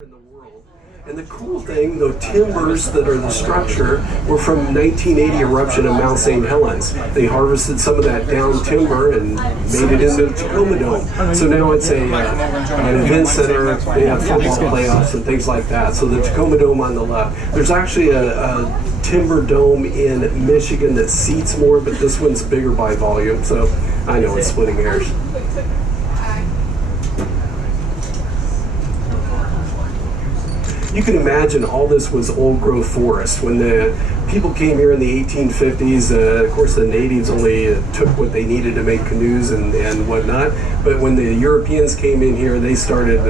in the world. And the cool thing, the timbers that are the structure were from 1980 eruption of Mount St. Helens. They harvested some of that down timber and made it into the Tacoma Dome. So now it's an event center. They have football playoffs and things like that. So the Tacoma Dome on the left. There's actually a timber dome in Michigan that seats more, but this one's bigger by volume. So I know it's splitting hairs. You can imagine all this was old growth forest. When the people came here in the 1850s, of course the natives only took what they needed to make canoes and whatnot. But when the Europeans came in here, they started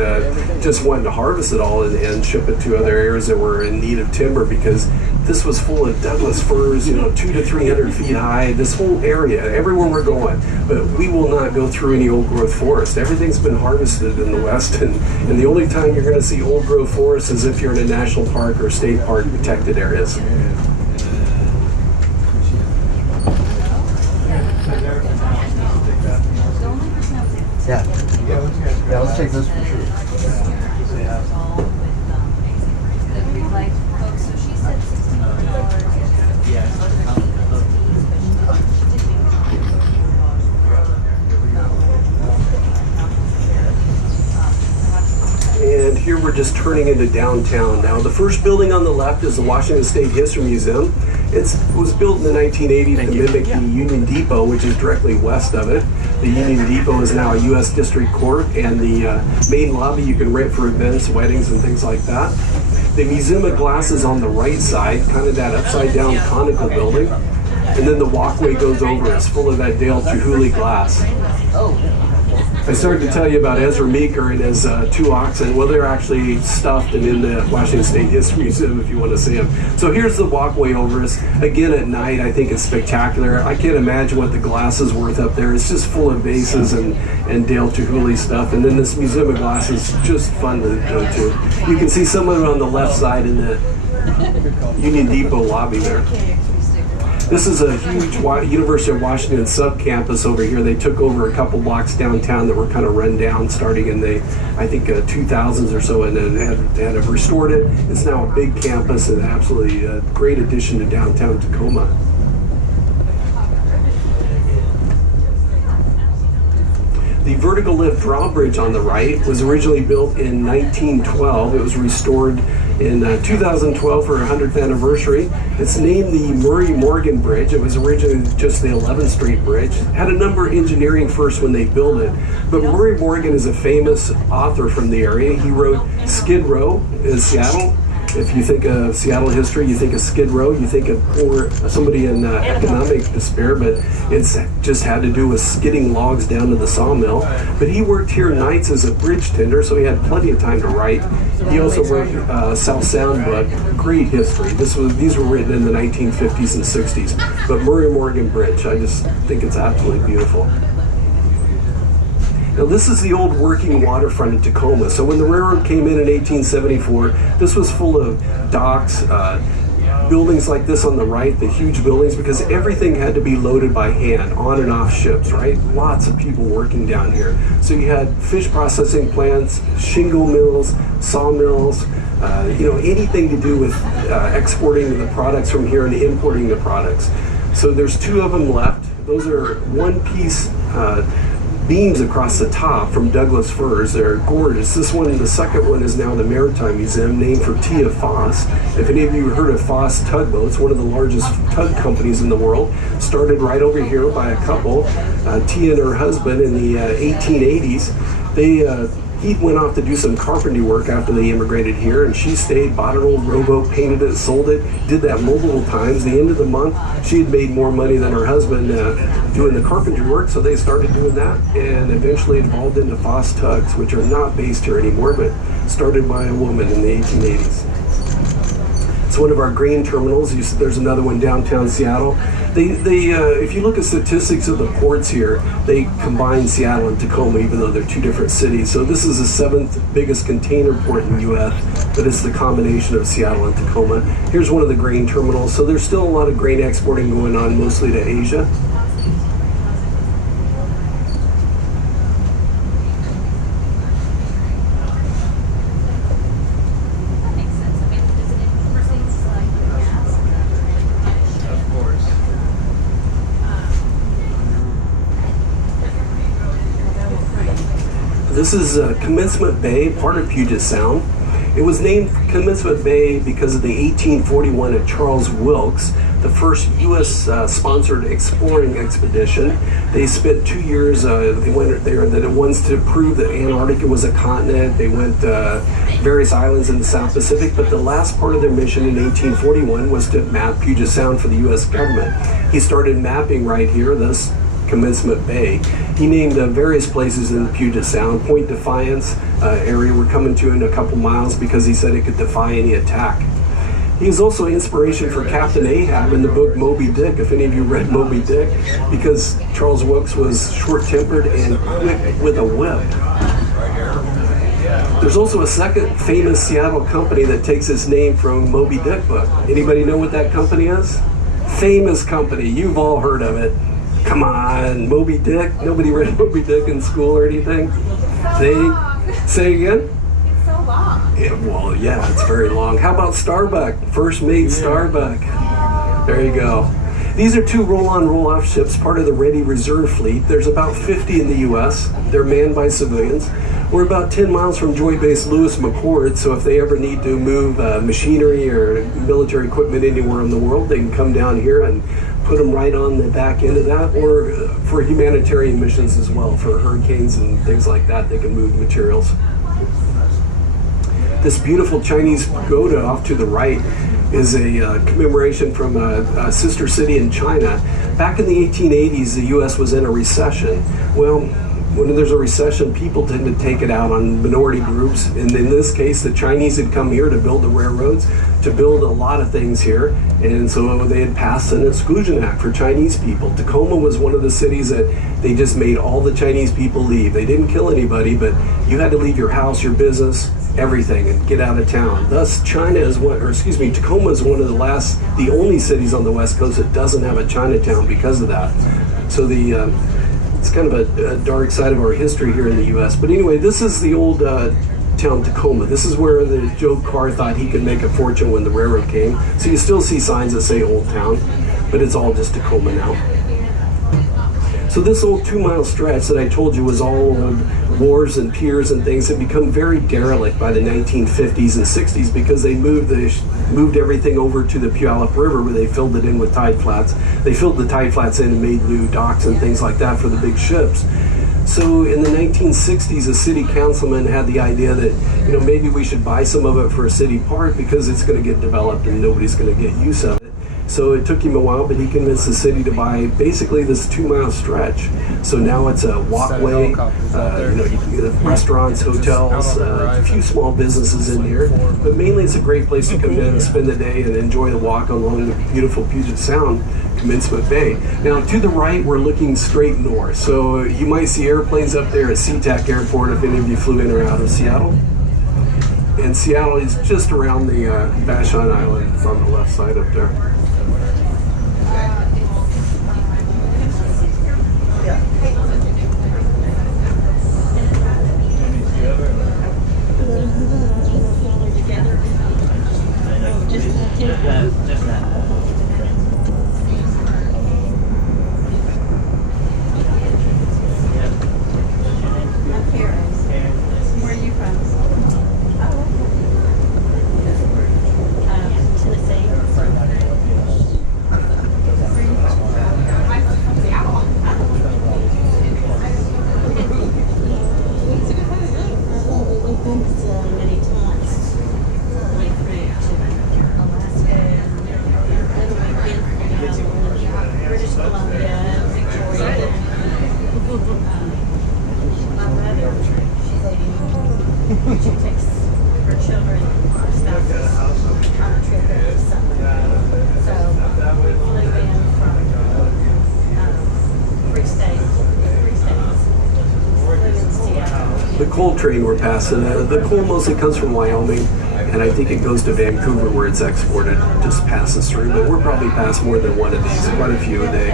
just wanting to harvest it all and ship it to other areas that were in need of timber, because this was full of Douglas firs, 200 to 300 feet high, this whole area, everywhere we're going. But we will not go through any old growth forest. Everything's been harvested in the West, and the only time you're going to see old growth forest is if you're in a national park or state park protected areas. Yeah, let's take this for sure. And here we're just turning into downtown now. The first building on the left is the Washington State History Museum. It was built in the 1980s to mimic the Union Depot, which is directly west of it. The Union Depot is now a U.S. District Court, and the main lobby you can rent for events, weddings, and things like that. The Museum of Glass is on the right side, kind of that upside-down conical building. And then the walkway goes over. It's full of that Dale Chihuly glass. I started to tell you about Ezra Meeker and his two oxen. Well, they're actually stuffed and in the Washington State History Museum if you want to see them. So here's the walkway over us. Again, at night, I think it's spectacular. I can't imagine what the glass is worth up there. It's just full of vases and Dale Chihuly stuff. And then this Museum of Glass is just fun to go to. You can see some of it on the left side in the Union Depot lobby there. This is a huge University of Washington sub-campus over here. They took over a couple blocks downtown that were kind of run down starting in the, I think, 2000s or so, and then had restored it. It's now a big campus and absolutely a great addition to downtown Tacoma. The vertical lift drawbridge on the right was originally built in 1912. It was restored in 2012 for 100th anniversary. It's named the Murray Morgan Bridge. It was originally just the 11th Street Bridge. Had a number of engineering first when they built it. But Murray Morgan is a famous author from the area. He wrote Skid Row in Seattle. If you think of Seattle history, you think of Skid Row, you think of somebody in economic despair, but it's just had to do with skidding logs down to the sawmill. But he worked here nights as a bridge tender, so he had plenty of time to write. He also wrote South Sound book, great history. These were written in the 1950s and 60s. But Murray Morgan Bridge, I just think it's absolutely beautiful. Now this is the old working waterfront in Tacoma. So when the railroad came in 1874, this was full of docks, buildings like this on the right, the huge buildings, because everything had to be loaded by hand, on and off ships, right? Lots of people working down here. So you had fish processing plants, shingle mills, sawmills, anything to do with exporting the products from here and importing the products. So there's two of them left. Those are one-piece beams across the top from Douglas firs. They're gorgeous. This one, the second one, is now the Maritime Museum, named for Tia Foss. If any of you heard of Foss Tugboats, one of the largest tug companies in the world, started right over here by a couple, Tia and her husband, in the 1880s. He went off to do some carpentry work after they immigrated here, and she stayed, bought an old rowboat, painted it, sold it, did that multiple times. The end of the month, she had made more money than her husband doing the carpentry work, so they started doing that, and eventually evolved into Foss Tugs, which are not based here anymore, but started by a woman in the 1880s. It's one of our grain terminals. There's another one downtown Seattle. If you look at statistics of the ports here, they combine Seattle and Tacoma, even though they're two different cities. So this is the 7th biggest container port in the U.S., but it's the combination of Seattle and Tacoma. Here's one of the grain terminals. So there's still a lot of grain exporting going on, mostly to Asia. This is Commencement Bay, part of Puget Sound. It was named Commencement Bay because of the 1841 of Charles Wilkes, the first U.S.-sponsored exploring expedition. They spent 2 years, they went there once to prove that Antarctica was a continent. They went various islands in the South Pacific, but the last part of their mission in 1841 was to map Puget Sound for the U.S. government. He started mapping right here, thus Commencement Bay. He named various places in the Puget Sound. Point Defiance area we're coming to in a couple miles because he said it could defy any attack. He was also inspiration for Captain Ahab in the book Moby Dick, if any of you read Moby Dick, because Charles Wilkes was short-tempered and quick with a whip. There's also a second famous Seattle company that takes its name from Moby Dick book. Anybody know what that company is? Famous company, you've all heard of it. Come on, Moby Dick? Nobody read Moby Dick in school or anything? Say again? It's so long. Well, yeah, it's very long. How about Starbuck? First mate Starbuck. There you go. These are two roll-on, roll-off ships, part of the Ready Reserve Fleet. There's about 50 in the U.S. They're manned by civilians. We're about 10 miles from Joint Base Lewis McChord, so if they ever need to move machinery or military equipment anywhere in the world, they can come down here and put them right on the back end of that, or for humanitarian missions as well, for hurricanes and things like that, they can move materials. This beautiful Chinese pagoda off to the right is a commemoration from a sister city in China. Back in the 1880s, the U.S. was in a recession. Well, when there's a recession, people tend to take it out on minority groups, and in this case, the Chinese had come here to build the railroads, to build a lot of things here, and so they had passed an exclusion act for Chinese people. Tacoma was one of the cities that they just made all the Chinese people leave. They didn't kill anybody, but you had to leave your house, your business, everything, and get out of town. Thus, Tacoma is one of the only cities on the West Coast that doesn't have a Chinatown because of that. So it's kind of a dark side of our history here in the U.S. But anyway, this is the old town Tacoma. This is where the Joe Carr thought he could make a fortune when the railroad came. So you still see signs that say Old Town, but it's all just Tacoma now. So this old 2-mile stretch that I told you was all old wharves and piers and things had become very derelict by the 1950s and 60s because they moved everything over to the Puyallup River where they filled it in with tide flats. They filled the tide flats in and made new docks and things like that for the big ships. So in the 1960s, a city councilman had the idea that, maybe we should buy some of it for a city park because it's going to get developed and nobody's going to get use of it. So it took him a while, but he convinced the city to buy basically this 2-mile stretch. So now it's a walkway, you can get restaurants, hotels, a few small businesses in here, but mainly it's a great place to come in and spend the day and enjoy the walk along the beautiful Puget Sound, Commencement Bay. Now to the right, we're looking straight north. So you might see airplanes up there at SeaTac Airport if any of you flew in or out of Seattle. And Seattle is just around the Vashon Island. It's on the left side up there. The coal train we're passing, the coal mostly comes from Wyoming, and I think it goes to Vancouver where it's exported, just passes through, but we're probably past more than one of these, quite a few a day.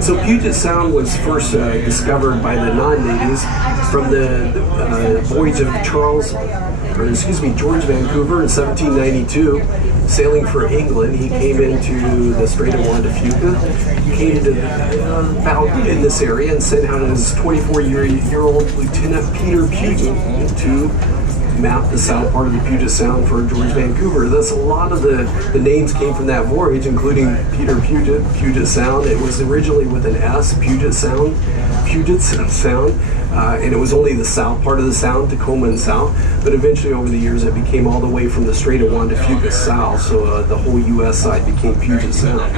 So Puget Sound was first discovered by the non-natives from the voyage of Charles George Vancouver in 1792, sailing for England. He came into the Strait of Juan de Fuca, came to about in this area and sent out his 24-year-old Lieutenant Peter Puget to map the south part of the Puget Sound for George Vancouver. Thus, a lot of the names came from that voyage, including Peter Puget Sound. It was originally with an S, Puget Sound, and it was only the south part of the sound, Tacoma and south, but eventually over the years it became all the way from the Strait of Juan de Fuca south, so the whole U.S. side became Puget Sound.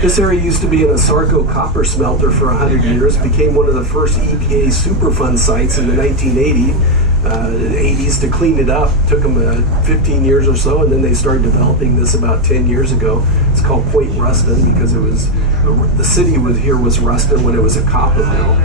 This area used to be an Asarco copper smelter for 100 years, became one of the first EPA Superfund sites in the 1980s to clean it up. Took them 15 years or so, and then they started developing this about 10 years ago. It's called Point Ruston because it was the city was Ruston when it was a copper mill.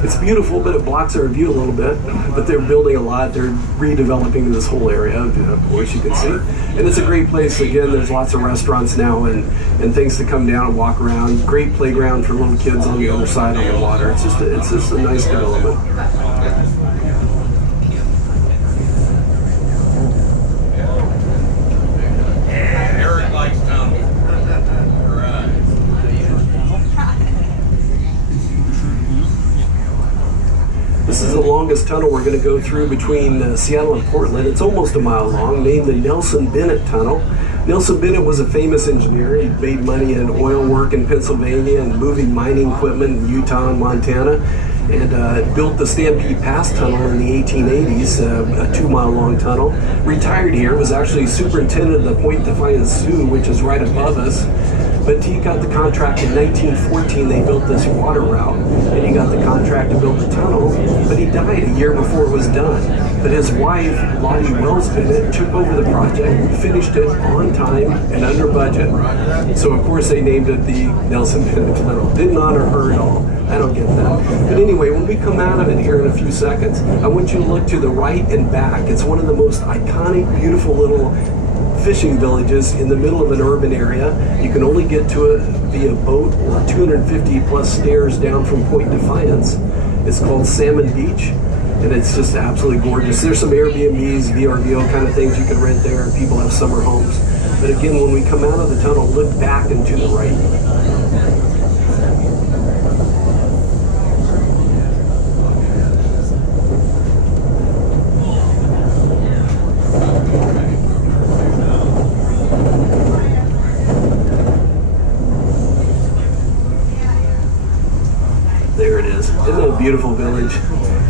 It's beautiful, but it blocks our view a little bit. But they're building a lot. They're redeveloping this whole area, of course, you can see. And it's a great place. Again, there's lots of restaurants now and things to come down and walk around. Great playground for little kids on the other side of the water. It's just a nice development. This is the longest tunnel we're going to go through between Seattle and Portland. It's almost a mile long, named the Nelson Bennett Tunnel. Nelson Bennett was a famous engineer. He made money in oil work in Pennsylvania and moving mining equipment in Utah and Montana, and built the Stampede Pass Tunnel in the 1880s, a 2-mile long tunnel. Retired here, was actually superintendent of the Point Defiance Zoo, which is right above us. But he got the contract in 1914. They built this water route, and he got the contract to build the tunnel, but he died a year before it was done. But his wife, Lottie Wells Bennett, took over the project, finished it on time and under budget. So of course they named it the Nelson Bennett Tunnel. Didn't honor her at all. I don't get that. But anyway, when we come out of it here in a few seconds, I want you to look to the right and back. It's one of the most iconic, beautiful little fishing villages in the middle of an urban area. You can only get to it via boat or 250 plus stairs down from Point Defiance. It's called Salmon Beach, and it's just absolutely gorgeous. There's some Airbnbs, VRBO kind of things you can rent there. People have summer homes. But again, when we come out of the tunnel, look back and to the right. There it is. Isn't that a beautiful village?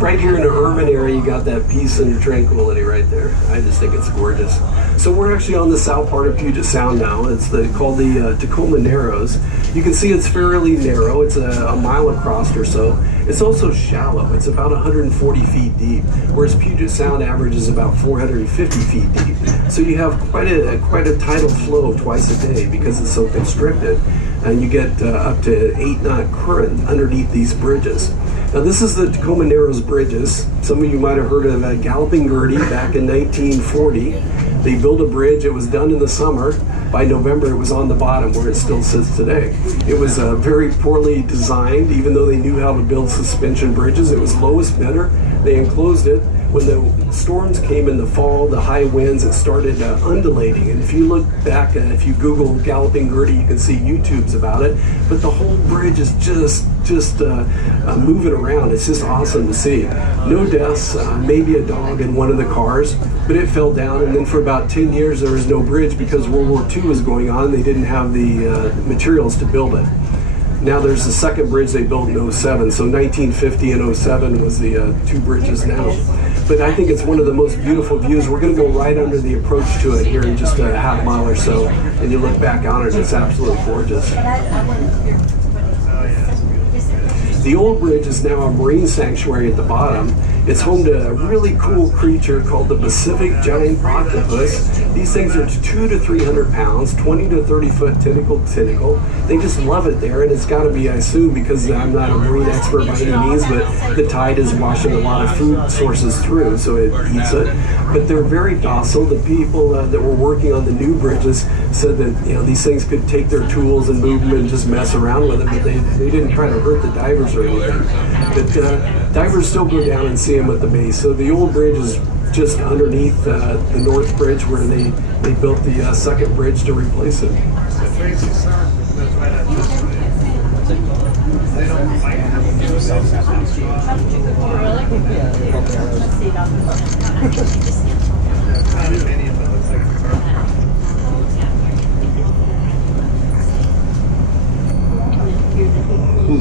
Right here in the urban area, you got that peace and tranquility right there. I just think it's gorgeous. So we're actually on the south part of Puget Sound now. It's called the Tacoma Narrows. You can see it's fairly narrow. It's a mile across or so. It's also shallow. It's about 140 feet deep, whereas Puget Sound averages about 450 feet deep. So you have quite a tidal flow twice a day because it's so constricted. And you get up to 8-knot current underneath these bridges. Now this is the Tacoma Narrows bridges. Some of you might have heard of Galloping Gertie back in 1940. They built a bridge. It was done in the summer. By November, it was on the bottom where it still sits today. It was very poorly designed, even though they knew how to build suspension bridges. It was lowest bidder. They enclosed it. When the storms came in the fall, the high winds, it started undulating. And if you look back, if you Google Galloping Gertie, you can see YouTubes about it. But the whole bridge is just moving around. It's just awesome to see. No deaths, maybe a dog in one of the cars, but it fell down. And then for about 10 years, there was no bridge because World War II was going on. They didn't have the materials to build it. Now there's the second bridge they built in 07. So 1950 and 07 was the two bridges now. But I think it's one of the most beautiful views. We're going to go right under the approach to it here in just a half mile or so. And you look back on it, it's absolutely gorgeous. The old bridge is now a marine sanctuary at the bottom. It's home to a really cool creature called the Pacific giant octopus. These things are 200 to 300 pounds, 20 to 30 foot tentacle to tentacle. They just love it there, and it's got to be, I assume, because I'm not a marine expert by any means, but the tide is washing a lot of food sources through, so it eats it. But they're very docile. The people that were working on the new bridges said that these things could take their tools and move them and just mess around with them, but they didn't try to hurt the divers or anything. But divers still go down and see them at the base. So the old bridge is just underneath the north bridge where they built the second bridge to replace it.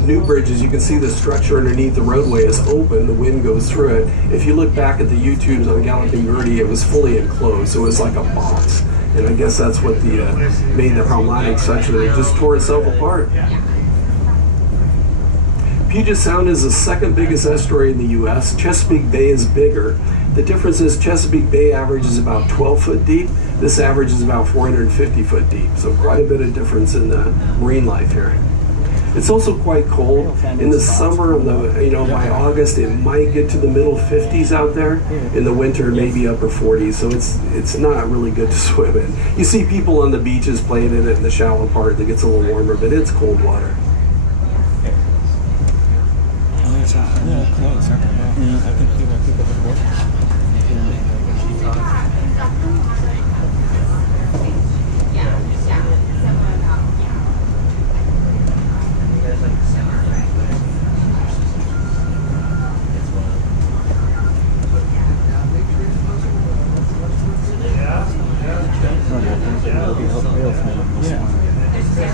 New bridges, you can see the structure underneath the roadway is open, the wind goes through it. If you look back at the YouTubes on Galloping Gertie, it was fully enclosed, so it was like a box. And I guess that's what made the problematic such that it just tore itself apart. Puget Sound is the second biggest estuary in the U.S. Chesapeake Bay is bigger. The difference is Chesapeake Bay averages about 12 foot deep. This average is about 450 foot deep. So quite a bit of difference in marine life here. It's also quite cold. In the summer, by August, it might get to the middle 50s out there. In the winter, maybe upper 40s. So it's not really good to swim in. You see people on the beaches playing in it in the shallow part that gets a little warmer, but it's cold water.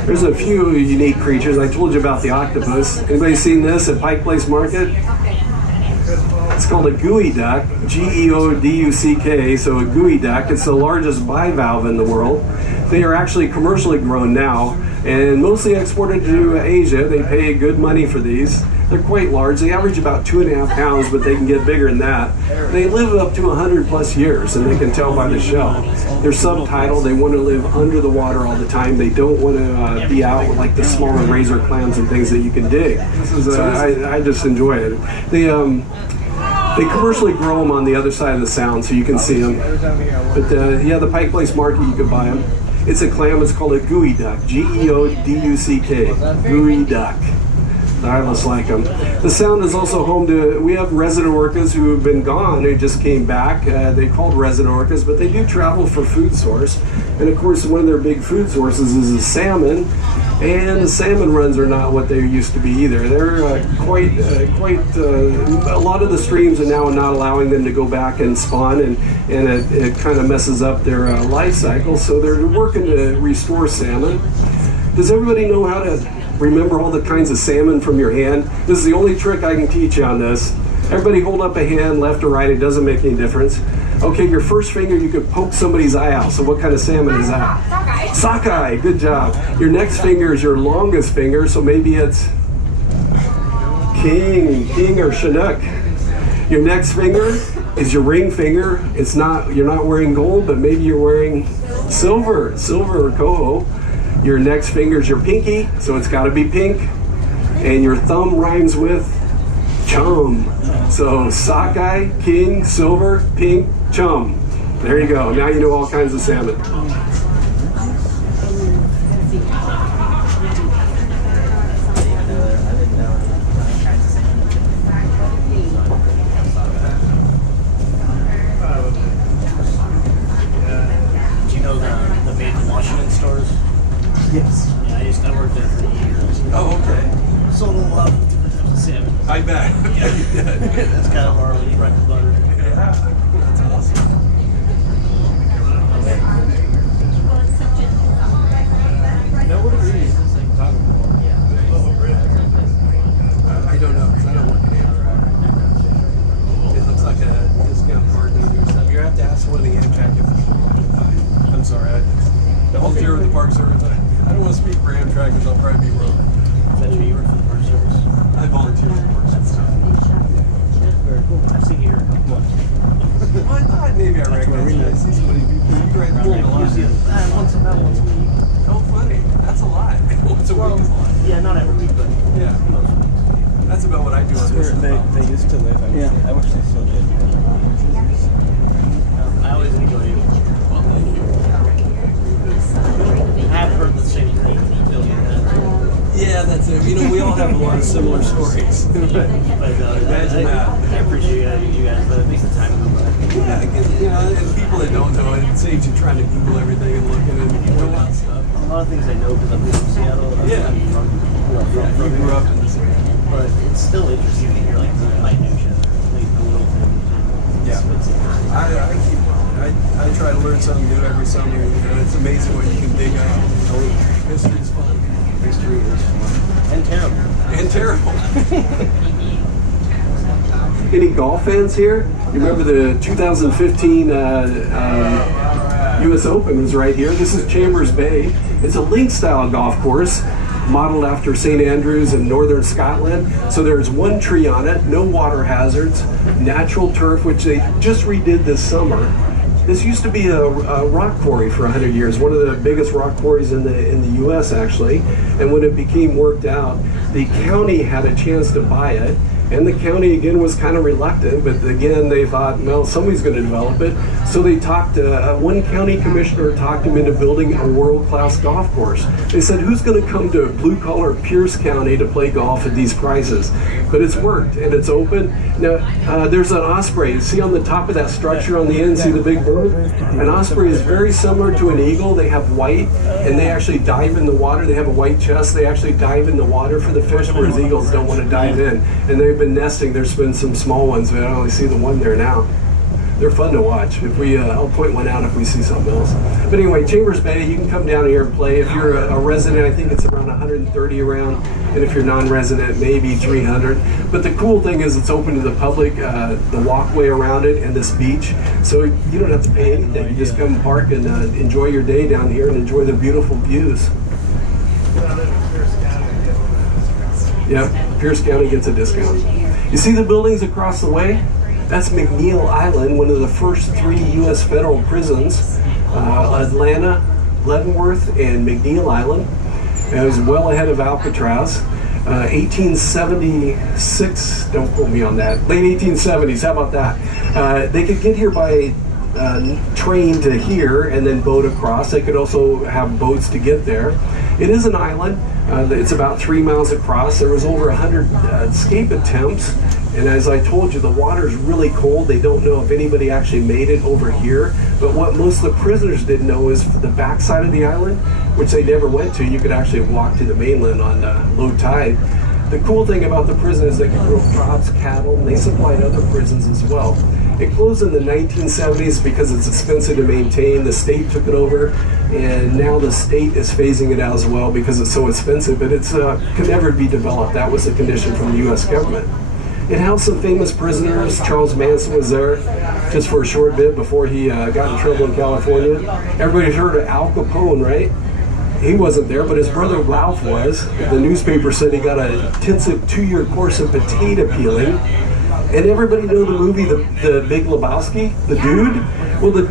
There's a few unique creatures. I told you about the octopus. Anybody seen this at Pike Place Market? It's called a Gooey Duck, G-E-O-D-U-C-K, so a Gooey Duck. It's the largest bivalve in the world. They are actually commercially grown now and mostly exported to Asia. They pay good money for these. They're quite large. They average about 2.5 pounds, but they can get bigger than that. They live up to 100 plus years, and they can tell by the shell. They're subtidal. They want to live under the water all the time. They don't want to be out with like the smaller razor clams and things that you can dig. This is, I just enjoy it. They commercially grow them on the other side of the sound, so you can see them. But yeah, the Pike Place Market, you can buy them. It's a clam. It's called a Gooey Duck, G-E-O-D-U-C-K, Gooey Duck. I just like them. The Sound is also home to, we have resident orcas who have been gone, who just came back. They called resident orcas, but they do travel for food source. And of course, one of their big food sources is the salmon. And the salmon runs are not what they used to be either. They're a lot of the streams are now not allowing them to go back and spawn, and it kind of messes up their life cycle. So they're working to restore salmon. Does everybody know how to remember all the kinds of salmon from your hand? This is the only trick I can teach you on this. Everybody hold up a hand, left or right, it doesn't make any difference. Okay, your first finger, you could poke somebody's eye out. So what kind of salmon is that? Sockeye. Sockeye, good job. Your next finger is your longest finger, so maybe it's king or Chinook. Your next finger is your ring finger. It's not, you're not wearing gold, but maybe you're wearing silver or coho. Your next finger is your pinky, so it's got to be pink. And your thumb rhymes with chum. So sockeye, king, silver, pink, chum. There you go. Now you know all kinds of salmon. Do you know the Made in Washington stores? Yes. Yeah, I worked there for years. Oh, okay. Sold a lot of different types of salmon. I bet. Yeah, you did. That's kind of our bread and butter. Yeah, that's awesome. Now, what is these? I don't know, because I don't work in Amtrak. It looks like a discount card maybe or something. You have to ask one of the Amtrak. I'm sorry, the whole deal with the Park Service. I don't want to speak for Amtrak because I'll probably be wrong. Is that you work for the Park Service? I volunteer for the Park Service. Very cool. I've seen you here a couple months. Well, I thought maybe I recognize you. I see somebody you right there a lot. Once a week. Oh, funny. That's a lot. Once a week is a lot. Yeah, not every week, but Yeah. That's about what I do on this. They used to live. I wish they still did. I always enjoy you. Well, thank you. I have heard the same thing. Yeah, that's it. You know, we all have a lot lot of similar stories. Imagine that. I appreciate you guys making the time to go by. Yeah, and people that don't know it saves you trying to Google everything and looking and know that stuff. A lot of things I know because I'm from Seattle. Yeah. From You grew up in this area. But it's still interesting to hear like the minutia, like the little things. Yeah. I try to learn something new every summer. It's amazing what you can dig up. History is fun. History is fun. And terrible. And terrible. Any golf fans here? You remember the 2015 U.S. Open was right here. This is Chambers Bay. It's a link-style golf course modeled after St. Andrews in northern Scotland. So there's one tree on it, no water hazards, natural turf, which they just redid this summer. This used to be a rock quarry for 100 years, one of the biggest rock quarries in the U.S. actually. And when it became worked out, the county had a chance to buy it. And the county, again, was kind of reluctant, but again, they thought, well, somebody's going to develop it. So they talked, one county commissioner talked them into building a world-class golf course. They said, who's going to come to blue-collar Pierce County to play golf at these prices? But it's worked, and it's open. Now, there's an osprey. See on the top of that structure on the end, see the big bird? An osprey is very similar to an eagle. They have white, and they actually dive in the water. They have a white chest. They actually dive in the water for the fish, whereas eagles don't want to dive in. And they've been nesting. There's been some small ones, but I only see the one there now. They're fun to watch. If we, I'll point one out if we see something else. But anyway, Chambers Bay, you can come down here and play. If you're a resident, I think it's around 130 around, and if you're non-resident, maybe 300. But the cool thing is it's open to the public, the walkway around it, and this beach. So you don't have to pay anything. You just come park and enjoy your day down here and enjoy the beautiful views. Yep, Pierce County gets a discount. You see the buildings across the way? That's McNeil Island, one of the first 3 U.S. federal prisons. Atlanta, Leavenworth, and McNeil Island. It was well ahead of Alcatraz. 1876, don't quote me on that, late 1870s, how about that? They could get here by train to here and then boat across. They could also have boats to get there. It is an island. It's about 3 miles across. There was over 100 escape attempts. And as I told you, the water's really cold. They don't know if anybody actually made it over here. But what most of the prisoners didn't know is the backside of the island, which they never went to, you could actually walk to the mainland on low tide. The cool thing about the prison is they could grow crops, cattle, and they supplied other prisons as well. It closed in the 1970s because it's expensive to maintain. The state took it over, and now the state is phasing it out as well because it's so expensive, but it's could never be developed. That was the condition from the U.S. government. It housed some famous prisoners. Charles Manson was there just for a short bit before he got in trouble in California. Everybody's heard of Al Capone, right? He wasn't there, but his brother Ralph was. The newspaper said he got an intensive 2-year course of potato peeling. And everybody know the movie, the Big Lebowski, the dude? Well, the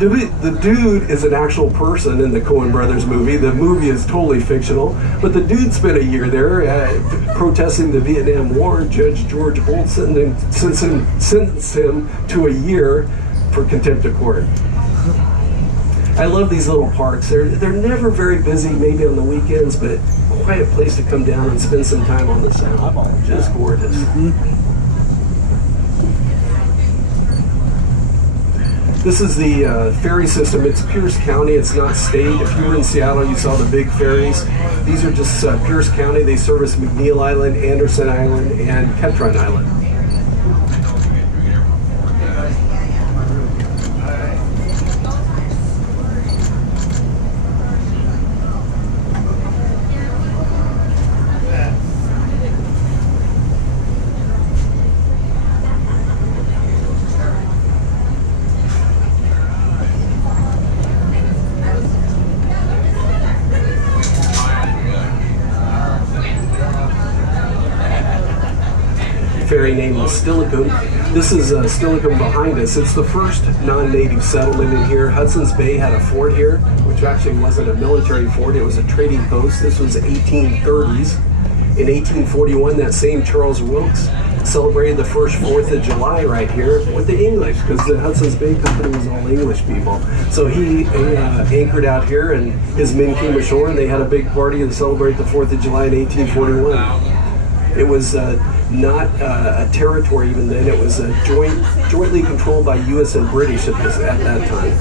dude is an actual person in the Coen Brothers movie. The movie is totally fictional, but the dude spent a year there protesting the Vietnam War. Judge George Holt sentenced him to a year for contempt of court. I love these little parks. They're never very busy, maybe on the weekends, but quiet place to come down and spend some time on the sound. Just gorgeous. This is the ferry system. It's Pierce County. It's not state. If you were in Seattle, you saw the big ferries. These are just Pierce County. They service McNeil Island, Anderson Island, and Ketchum Island. Ferry named Steilacoom. This is Steilacoom behind us. It's the first non-native settlement in here. Hudson's Bay had a fort here, which actually wasn't a military fort. It was a trading post. This was 1830s. In 1841, that same Charles Wilkes celebrated the first 4th of July right here with the English, because the Hudson's Bay Company was all English people. So he anchored out here, and his men came ashore, and they had a big party to celebrate the 4th of July in 1841. It was not a territory even then. It was jointly controlled by U.S. and British at that time.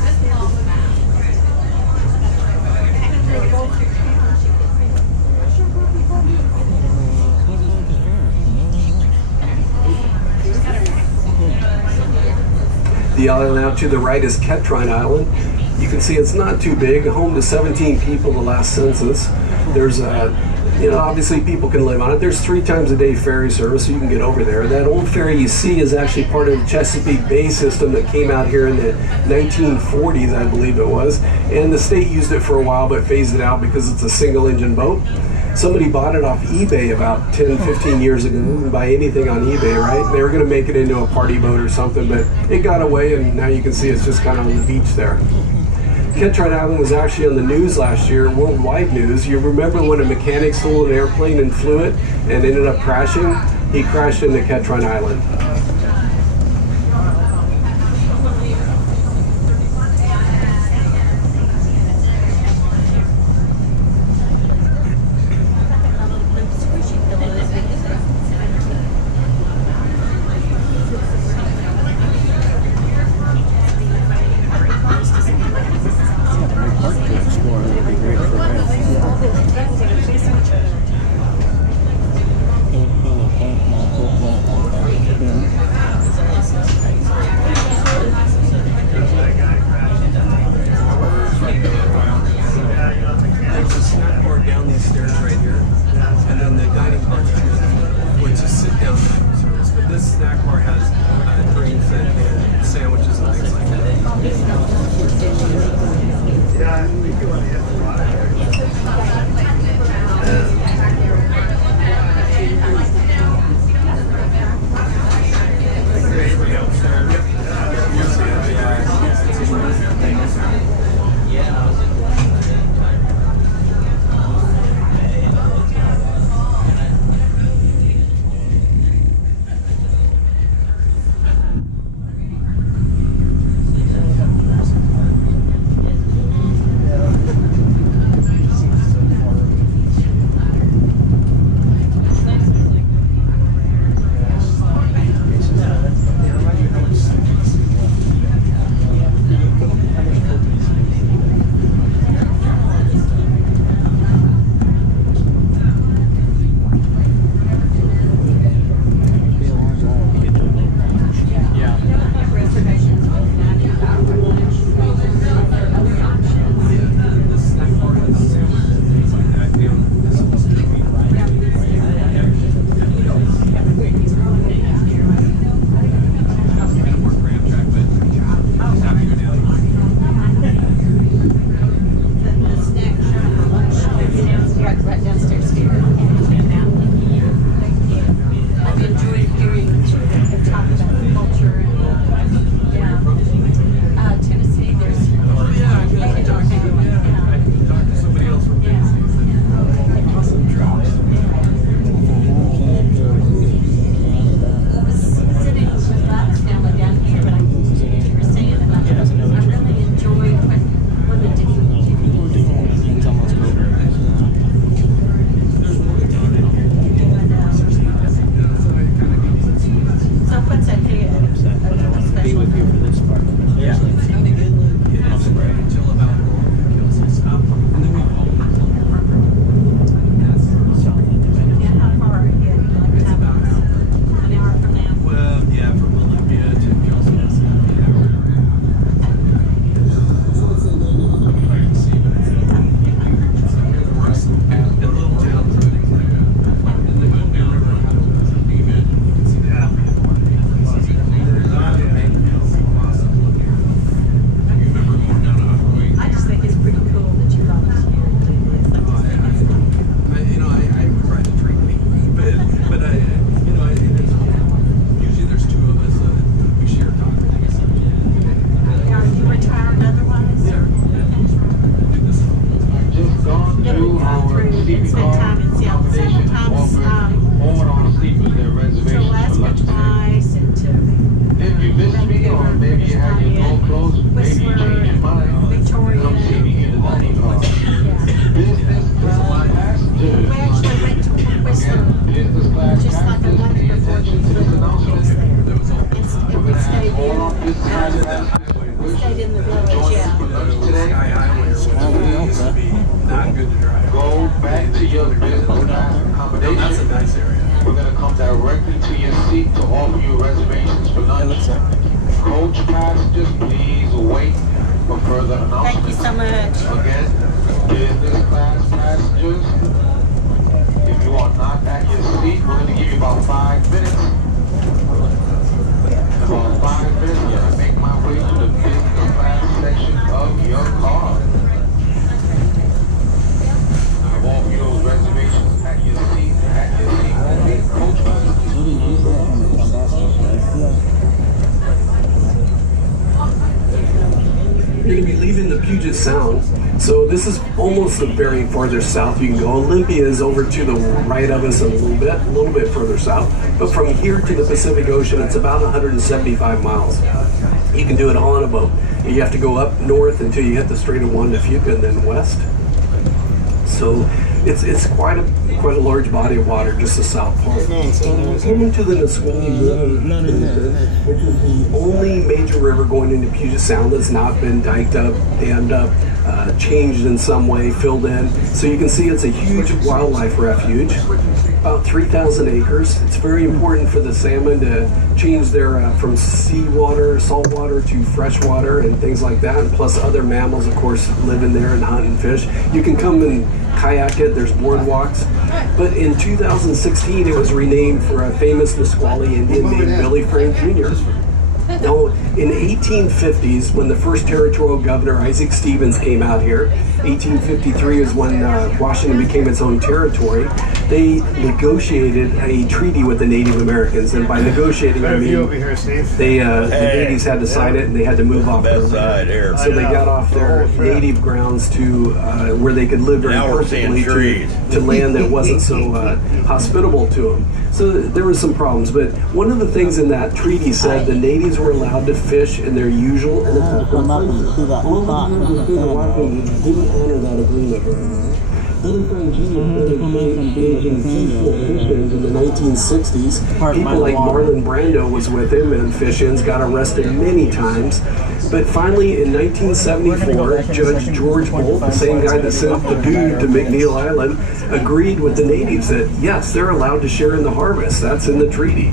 The island out to the right is Ketchum Island. You can see it's not too big, home to 17 people the last census. There's obviously people can live on it. There's 3 times a day ferry service, so you can get over there. That old ferry you see is actually part of the Chesapeake Bay system that came out here in the 1940s, I believe it was. And the state used it for a while, but phased it out because it's a single engine boat. Somebody bought it off eBay about 10, 15 years ago. You can buy anything on eBay, right? They were going to make it into a party boat or something, but it got away, and now you can see it's just kind of on the beach there. Ketchum Island was actually on the news last year, worldwide news. You remember when a mechanic stole an airplane and flew it and ended up crashing? He crashed into Ketchum Island. Not good to drive. Go back to your business class accommodation. That's a nice area. We're going to come directly to your seat to offer you reservations for lunch. Coach passengers, please wait for further announcements. Thank you so much. Again, business class passengers, if you are not at your seat, we're going to give you about 5 minutes. About 5 minutes, I'm going to make my way to the business class section of your car. I want you those reservations at your seat, only. Coach passengers. You're going to be leaving the Puget Sound, so this is almost the very farthest south you can go. Olympia is over to the right of us a little bit further south, but from here to the Pacific Ocean, it's about 175 miles. You can do it on a boat. You have to go up north until you hit the Strait of Juan de Fuca and then west. So it's quite a large body of water, just the south part. Coming to the Nisqually River, which is the only major river going into Puget Sound that's not been diked up, dammed up, changed in some way, filled in. So you can see it's a huge wildlife refuge, about 3,000 acres. It's very important for the salmon to change their from seawater, saltwater to freshwater and things like that. And plus other mammals, of course, live in there and hunt and fish. You can come and kayak it, there's boardwalks. But in 2016, it was renamed for a famous Nisqually Indian named Billy Frank Jr. Now, in 1850s, when the first territorial governor, Isaac Stevens, came out here, 1853 is when Washington became its own territory, they negotiated a treaty with the Native Americans, and by negotiating, I mean, the natives had to sign it, and they had to move off their land. So they got off their native grounds to where they could live very comfortably to land that wasn't so hospitable to them. So there were some problems, but one of the things in that treaty said the natives were allowed to fish in their usual and appropriate places. Only the state of Washington didn't honor that agreement. Billy Frank Jr. in the 1960s. People like Marlon Brando was with him, and fish-ins, got arrested many times. But finally, in 1974, Judge George Bolt, the same guy that sent the dude to McNeil Island, agreed with the natives that, yes, they're allowed to share in the harvest. That's in the treaty.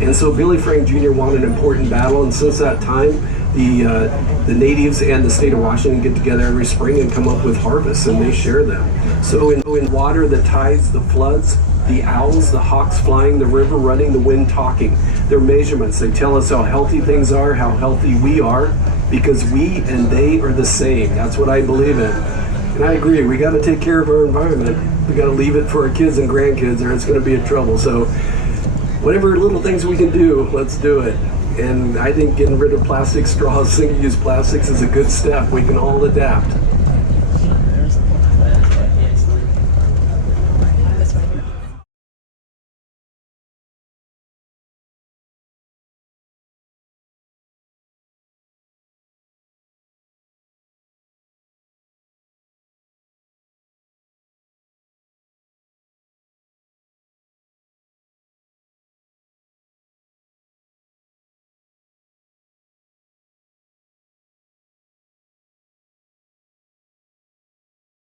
And so Billy Frank Jr. won an important battle, and since that time, the natives and the state of Washington get together every spring and come up with harvests, and they share them. So in water, the tides, the floods, the owls, the hawks flying, the river running, the wind talking, they're measurements. They tell us how healthy things are, how healthy we are, because we and they are the same. That's what I believe in. And I agree, we got to take care of our environment. We got to leave it for our kids and grandkids, or it's going to be in trouble. So whatever little things we can do, let's do it. And I think getting rid of plastic straws, single-use plastics is a good step. We can all adapt.